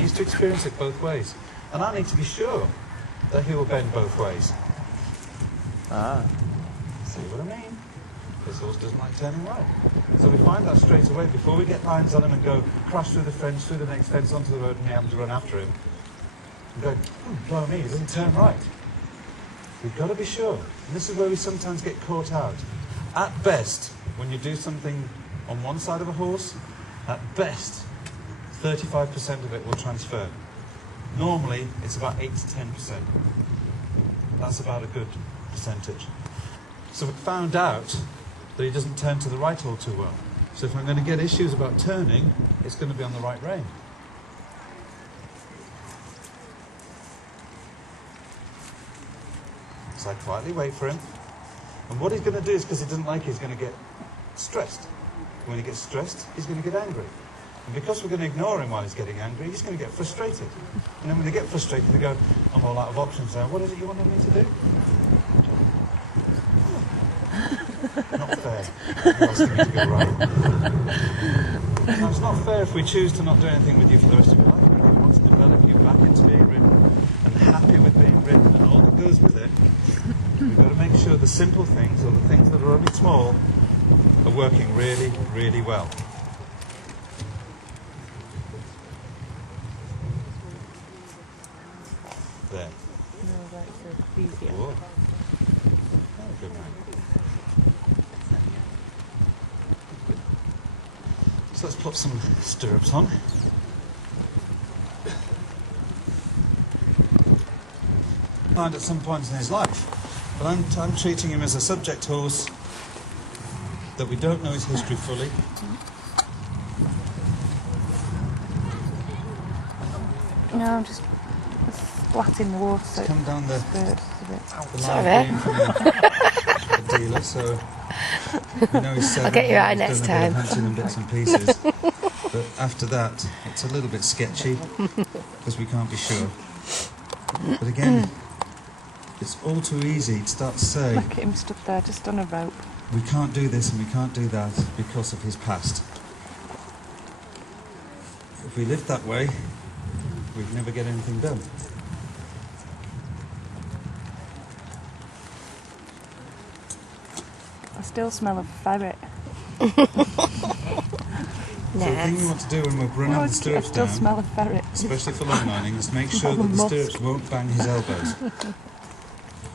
needs to experience it both ways. And I need to be sure that he will bend both ways. See what I mean? This horse doesn't like turning right. So we find that straight away before we get lines on him and go crash through the fence, through the next fence, onto the road, and we happen to run after him. And go, blow me, he doesn't turn right. We've got to be sure. And this is where we sometimes get caught out. At best, when you do something on one side of a horse, at best, 35% of it will transfer. Normally, it's about 8 to 10%. That's about a good percentage. So we found out that he doesn't turn to the right all too well. So if I'm going to get issues about turning, it's going to be on the right rein. So I quietly wait for him. And what he's going to do is, because he doesn't like it, he's going to get stressed. When he gets stressed, he's going to get angry. And because we're going to ignore him while he's getting angry, he's going to get frustrated. And then when they get frustrated, they go, I'm all out of options now. What is it you wanted me to do? Not fair. You're asking me to go right. Now, it's not fair if we choose to not do anything with you for the rest of your life. If you want to develop you back into being ridden and happy with being ridden and all that goes with it, we've got to make sure the simple things, or the things that are only small, are working really, really well. There. No, that's easier. Whoa. Oh, good man. So let's put some stirrups on. Find at some points in his life, but I'm treating him as a subject horse that we don't know his history fully. No, I'm just splatting the water. So Come down the Sorry. line from the dealer, so we know he's 7. I'll get your eye he's next done a bit time. of hunting and bits and pieces. But after that, it's a little bit sketchy because we can't be sure. But again, it's all too easy to start to say, look at him stood there just on a rope. we can't do this and we can't do that because of his past. If we live that way, we'd never get anything done. I still smell a ferret. So the thing we want to do when we're running Oh, the I stirrups still down, smell a ferret. especially for long lining, is make sure that the Musk. stirrups won't bang his elbows.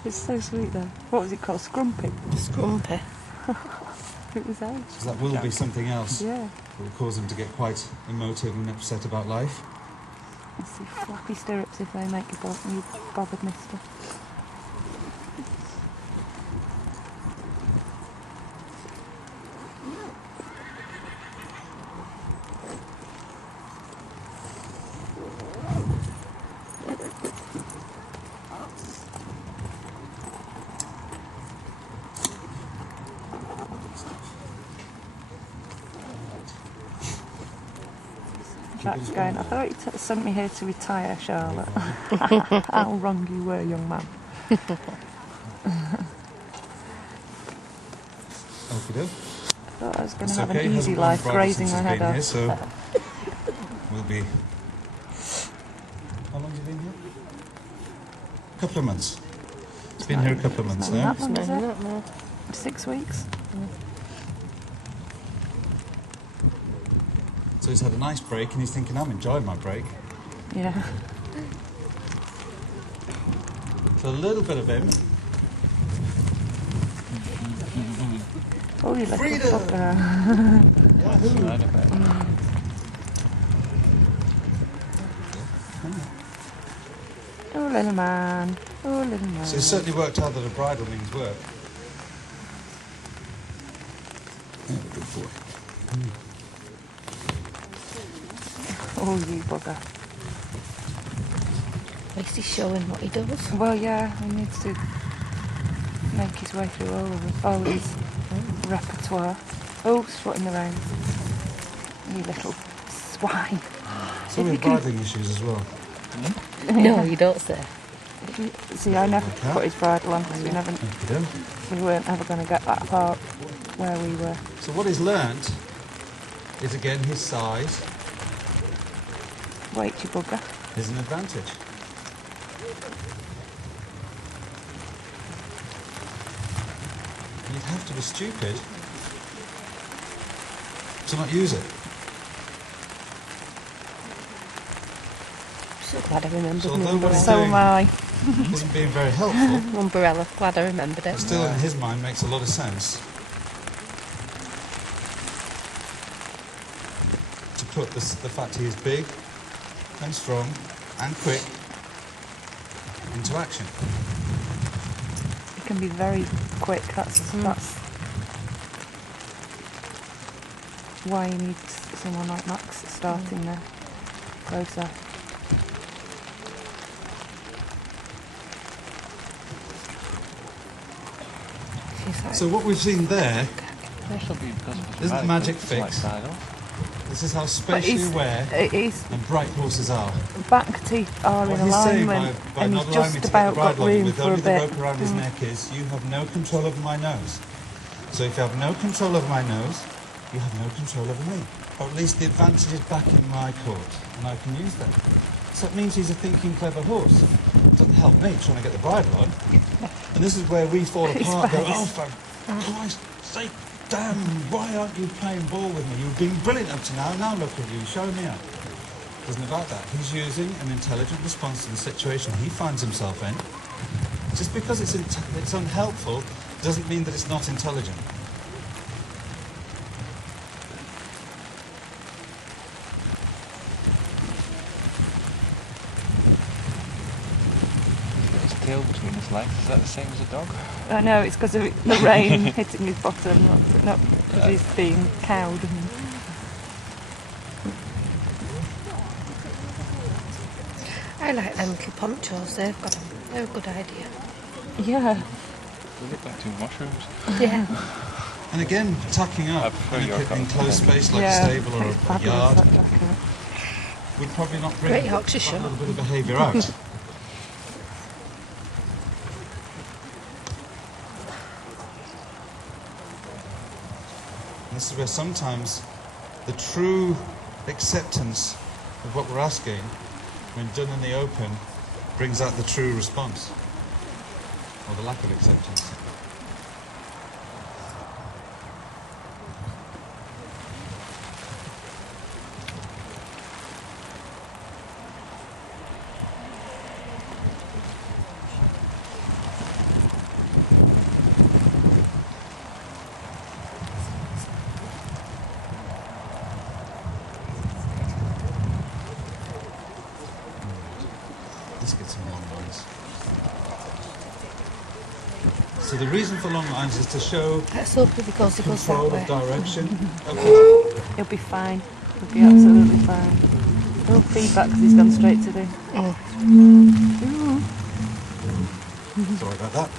It's so sweet though. What was it called? Scrumpy? Scrumpy. It was age. So that will be something else. Yeah. It will cause him to get quite emotive and upset about life. I see flappy stirrups if they make you bothered, mister. Jack's going, I thought you sent me here to retire, Charlotte. How wrong you were, young man. Okie doke. I thought I was going to It's have okay, an he easy hasn't gone life bridle grazing since my he's head been here, off. so we'll be... How long has he been here? A couple of months. He's been here a couple of months Not now. that long, is No, it? not more. 6 weeks? So he's had a nice break and he's thinking, I'm enjoying my break. Yeah. So a little bit of him. Oh, you little Freedom! fucker. Oh, little man. Oh, little man. So it's certainly worked out that a bridle means work. Yeah, good boy. Oh, you bugger. At least he's showing what he does. Well, yeah, he needs to make his way through all his repertoire. Oh, foot in the rain. You little swine. So we have bridling issues as well. No, you don't say. See, I never put his bridle on because Okay. we weren't ever going to get that far where we were. So what he's learnt is, again, his size. Wait, you bugger. is an advantage. You'd have to be stupid to not use it. So glad I remembered So my although what he's So umbrella. am I. isn't being very helpful, Umbrella, glad I remembered it it. still in his mind makes a lot of sense to put the fact he is big and strong and quick into action. He can be very quick. That's why he needs someone like Max starting there. Closer. She's like, So what we've seen there That'll be because of his isn't the magic it's like fix. side off. This is how But spatially aware his and bright horses are. back teeth are What in he's saying alignment, by and not he's allowing me just to get the about got bridle on room with for a only the bit. rope around his neck is, you have no control over my nose. So if you have no control over my nose, you have no control over me. Or at least the advantage is back in my court, and I can use that. So it means he's a thinking, clever horse. It doesn't help me trying to get the bridle on. And this is where we fall His apart and go, face. oh, for Christ's sake, damn, why aren't you playing ball with me? You've been brilliant up to now, now look at you, show me up. It isn't about that. He's using an intelligent response to the situation he finds himself in. Just because it's unhelpful doesn't mean that it's not intelligent. He's got his tail between his legs. Is that the same as a dog? I know, it's because of the rain hitting his bottom, not because he's being cowed. I like them little ponchos. They're a good idea. Yeah. They look like two mushrooms. Yeah. And again, tucking I up prefer in your an colour. enclosed space like Yeah, a stable or it's a fabulous, yard that jacket. would probably not bring Great that Yorkshire little show. bit of behaviour out. This is where sometimes the true acceptance of what we're asking, when done in the open, brings out the true response, or the lack of acceptance. Let's get some long lines. So the reason for long lines is to show Let's hope he goes control that of way. direction. Okay. He'll be fine. He'll be absolutely fine. No feedback because he's gone straight to the... Sorry about that.